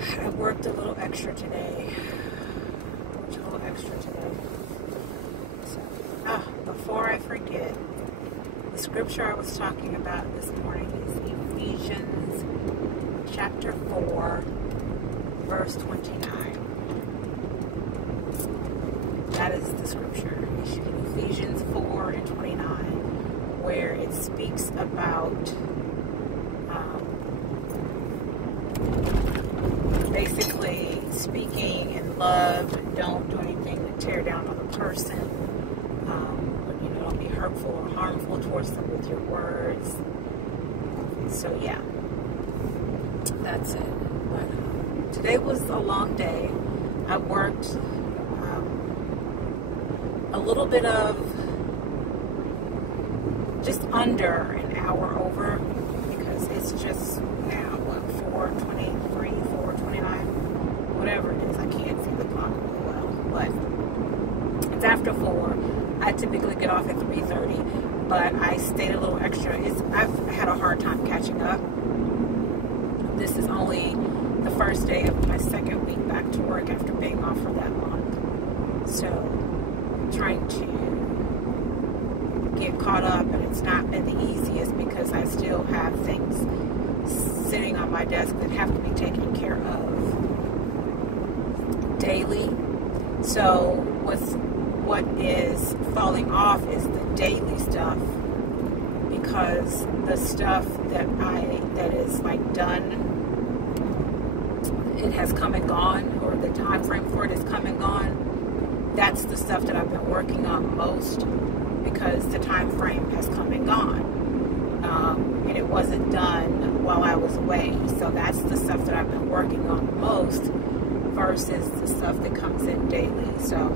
I worked a little extra today. So, before I forget, the scripture I was talking about this morning is Ephesians chapter 4, verse 29. That is the scripture. Ephesians 4 and 29, where it speaks about basically speaking in love. Don't do anything to tear down another person. Don't be hurtful or harmful towards them with your words. So yeah, that's it. But today was a long day. I worked a little bit of just under an hour over, because it's just now, 4:23, 4:29, whatever it is. I can't see the clock really well, but it's after 4. I typically get off at 3:30, but I stayed a little extra. I've had a hard time catching up. This is only the first day of my second week back to work after being off for that month. So I'm trying to get caught up, and it's not been the easiest because I still have things sitting on my desk that have to be taken care of daily. So what is falling off is the daily stuff, because the stuff that is like done, it has come and gone, or the time frame for it is come and gone. That's the stuff that I've been working on most, because the time frame has come and gone, and it wasn't done while I was away. So that's the stuff that I've been working on most versus the stuff that comes in daily. So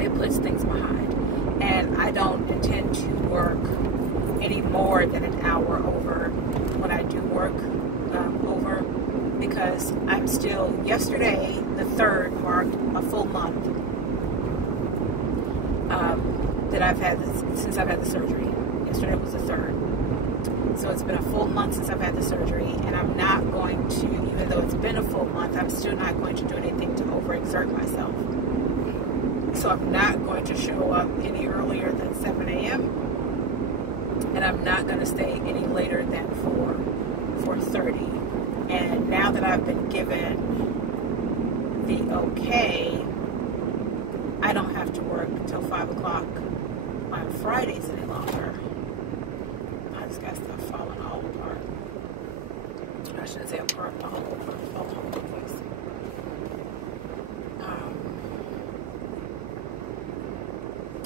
it puts things behind, and I don't intend to work any more than an hour over when I do work over, because I'm still, yesterday the 3rd marked a full month that I've had since I've had the surgery. Yesterday was the 3rd. So it's been a full month since I've had the surgery, and I'm not going to, even though it's been a full month, I'm still not going to do anything to overexert myself. So I'm not going to show up any earlier than 7 a.m. and I'm not going to stay any later than 4:30. And now that I've been given the okay, I don't have to work until 5 o'clock on Fridays any longer. I just got stuff falling all apart. I shouldn't say apart, all over the place.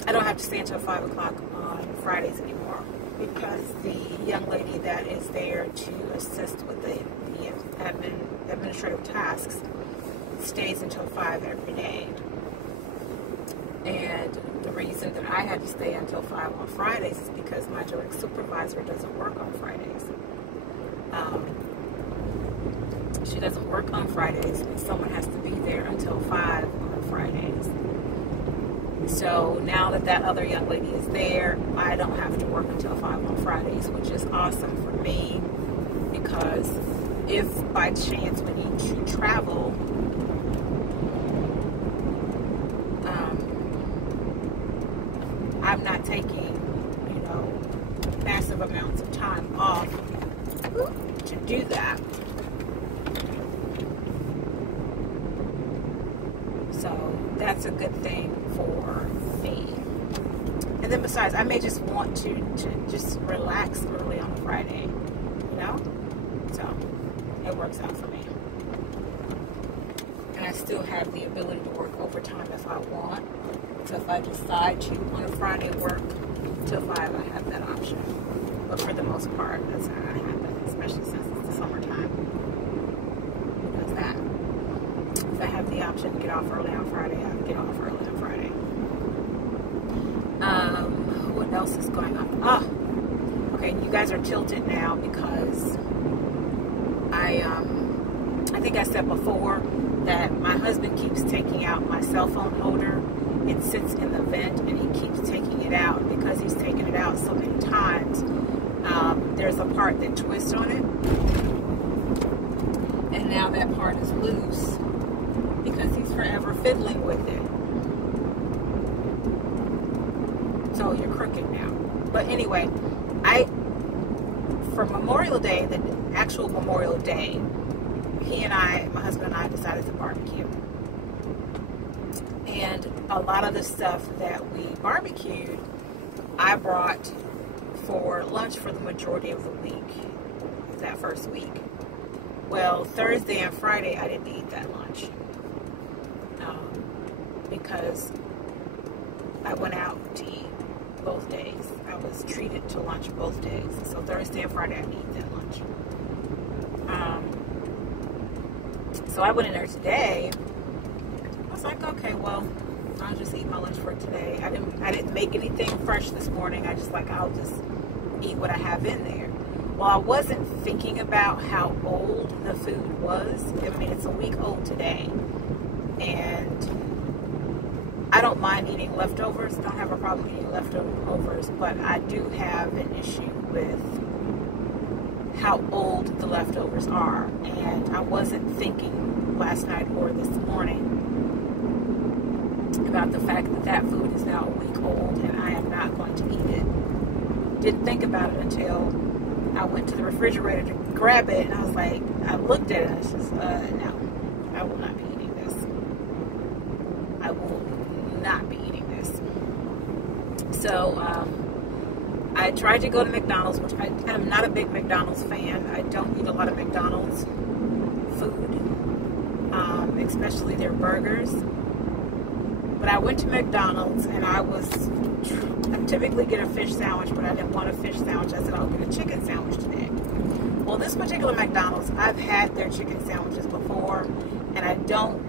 I don't have to stay until 5 o'clock on Fridays anymore, because the young lady that is there to assist with the administrative tasks stays until 5 every day. And the reason that I had to stay until 5 on Fridays is because my direct supervisor doesn't work on Fridays. She doesn't work on Fridays, and someone has to be there until 5 on Fridays. So now that other young lady is there, I don't have to work until 5 on Fridays, which is awesome for me, because if by chance we need to travel, I'm not taking, massive amounts of time off to do that. So that's a good thing for me. And then besides, I may just want to just relax early on a Friday, So it works out for me. And I still have the ability to work overtime if I want. So if I decide to on a Friday work till 5, I have that option. But for the most part, that's not going to happen, especially since it's the summertime. Who does that? If I have the option to get off early on Friday, I can get off early on Friday. What else is going on? Okay, you guys are tilted now because I think I said before that my husband keeps taking out my cell phone holder. It sits in the vent and he keeps taking it out. Because he's taken it out so many times, there's a part that twists on it. And And now that part is loose because he's forever fiddling with it. So you're crooked now. But anyway, for Memorial Day, the actual Memorial Day, my husband and I decided to barbecue. And a lot of the stuff that we barbecued, I brought for lunch for the majority of the week, that first week. Well, Thursday and Friday, I didn't eat that lunch because I went out to eat both days. I was treated to lunch both days. So Thursday and Friday, I didn't eat that lunch. So I went in there today. I was like, okay, well, I'll just eat my lunch for today. I didn't make anything fresh this morning. I just I'll just eat what I have in there. Well, I wasn't thinking about how old the food was. I mean, it's a week old today. And I don't mind eating leftovers. Don't have a problem eating leftovers. But I do have an issue with how old the leftovers are. And I wasn't thinking last night or this morning about the fact that that food is now a week old and I am not going to eat it. Didn't think about it until I went to the refrigerator to grab it, and I was like, I looked at it and it's just, no, I will not be eating this. I will not be eating this. So, I tried to go to McDonald's, which I'm not a big McDonald's fan. I don't eat a lot of McDonald's food, especially their burgers. But I went to McDonald's and I typically get a fish sandwich, but I didn't want a fish sandwich. I said I'll get a chicken sandwich today. Well, this particular McDonald's, I've had their chicken sandwiches before, and I don't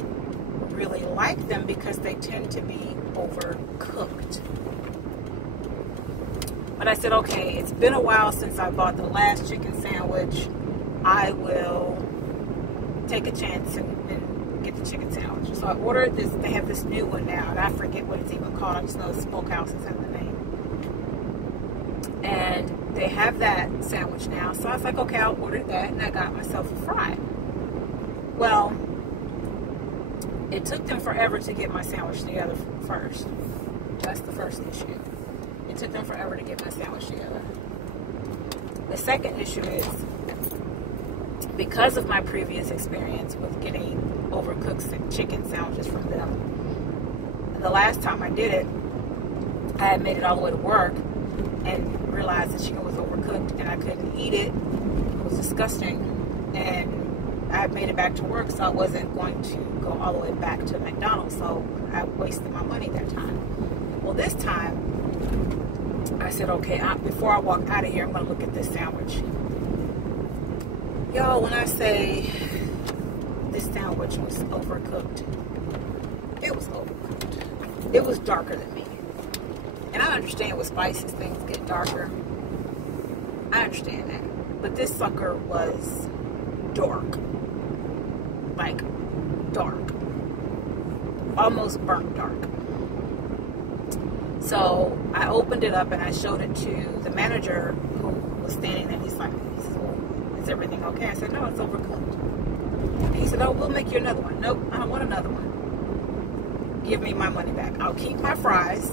really like them because they tend to be overcooked. But I said, okay, it's been a while since I bought the last chicken sandwich. I will take a chance and get the chicken sandwich. So I ordered this. They have this new one now, and I forget what it's even called. I just know Smokehouse is in the name. And they have that sandwich now. So I was like, okay, I'll order that, and I got myself a fry. Well, it took them forever to get my sandwich together first. That's the first issue. It took them forever to get my sandwich together. The second issue is, because of my previous experience with getting overcooked chicken sandwiches from them, the last time I did it, I had made it all the way to work and realized the chicken was overcooked and I couldn't eat it. It was disgusting. And I had made it back to work, so I wasn't going to go all the way back to McDonald's. So I wasted my money that time. Well, this time, I said, okay, before I walk out of here, I'm going to look at this sandwich. Y'all, when I say this sandwich was overcooked, it was overcooked. It was darker than me. And I understand with spices, things get darker. I understand that. But this sucker was dark. Like, dark. Almost burnt dark. So I opened it up and I showed it to the manager who was standing there. He said, well, is everything okay? I said, no, it's overcooked. And he said, oh, we'll make you another one. Nope, I don't want another one. Give me my money back. I'll keep my fries,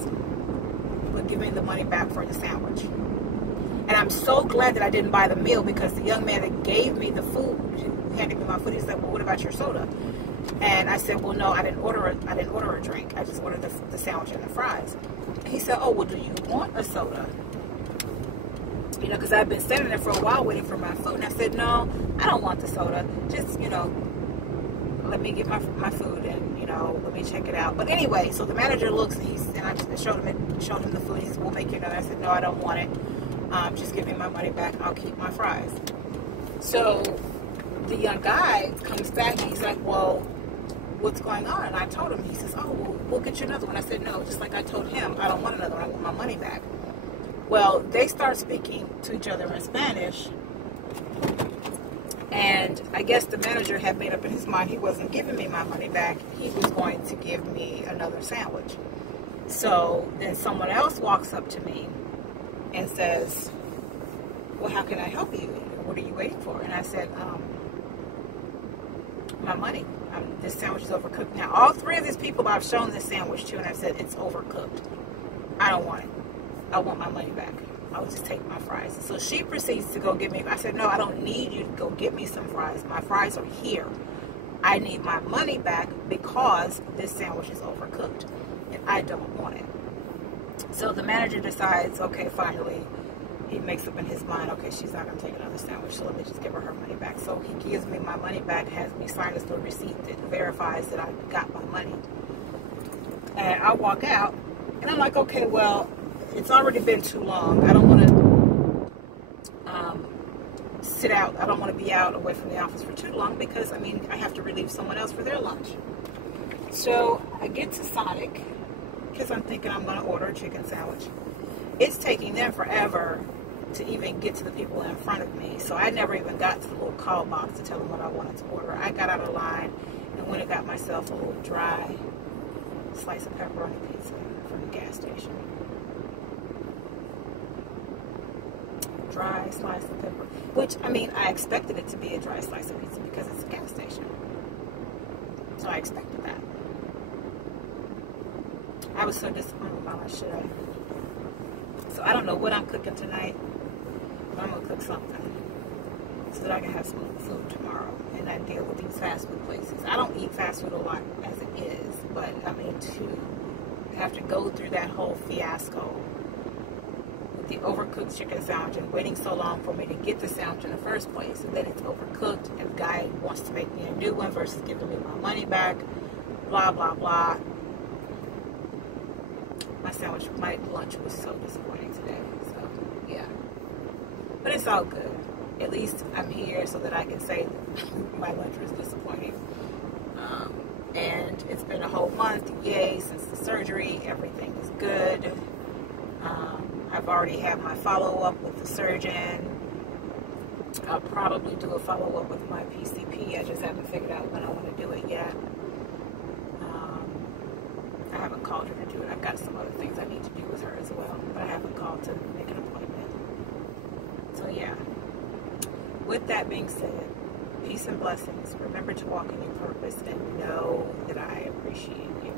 but give me the money back for the sandwich. And I'm so glad that I didn't buy the meal, because the young man that gave me the food, he handed me my food, he said, well, what about your soda? And I said, well, no, I didn't order a drink. I just ordered the sandwich and the fries. And he said, oh, well, do you want a soda? You know, because I've been standing there for a while waiting for my food. And I said, no, I don't want the soda. Just, you know, let me get my food and, you know, let me check it out. But anyway, so the manager looks and I just showed him the food. He said, we'll make you another. I said, no, I don't want it. Just give me my money back. I'll keep my fries. So the young guy comes back and he's like, well, what's going on? And I told him. He says, oh, well, we'll get you another one. I said, no, just like I told him, I don't want another one. I want my money back. Well, they start speaking to each other in Spanish, and I guess the manager had made up in his mind he wasn't giving me my money back. He was going to give me another sandwich. So then someone else walks up to me and says, well, how can I help you? What are you waiting for? And I said, my money. This sandwich is overcooked. Now, all three of these people I've shown this sandwich to, and I've said it's overcooked. I don't want it. I want my money back. I would just take my fries. So she proceeds to go get me. I said, no, I don't need you to go get me some fries. My fries are here. I need my money back because this sandwich is overcooked, and I don't want it. So the manager decides, okay, finally, he makes up in his mind, okay, she's not going to take another sandwich, so let me just give her money back. So he gives me my money back, has me sign this little receipt that verifies that I got my money. And I walk out, and I'm like, okay, well, it's already been too long. I don't want to sit out. I don't want to be out away from the office for too long because, I mean, I have to relieve someone else for their lunch. So I get to Sonic because I'm thinking I'm going to order a chicken sandwich. It's taking them forever to even get to the people in front of me. So I never even got to the little call box to tell them what I wanted to order. I got out of line and went and got myself a little dry slice of pepperoni pizza from the gas station. Dry slice of pepper, which, I mean, I expected it to be a dry slice of pizza because it's a gas station. So I expected that. I was so disappointed by my shit. So I don't know what I'm cooking tonight, but I'm going to cook something so that I can have some food tomorrow and not deal with these fast food places. I don't eat fast food a lot as it is, but I mean, to have to go through that whole fiasco with the overcooked chicken sandwich and waiting so long for me to get the sandwich in the first place, and then it's overcooked and the guy wants to make me a new one versus giving me my money back, blah, blah, blah. My lunch was so disappointing today, so yeah. But it's all good. At least I'm here so that I can say that my lunch was disappointing. And it's been a whole month, yay, since the surgery. Everything is good. I've already had my follow-up with the surgeon. I'll probably do a follow-up with my PCP. I just haven't figured out when I want to do it yet. I haven't called her to do it. I've got some other things I need to do with her as well, but I haven't called to make an appointment. So yeah. With that being said, peace and blessings. Remember to walk in your purpose and know that I appreciate you.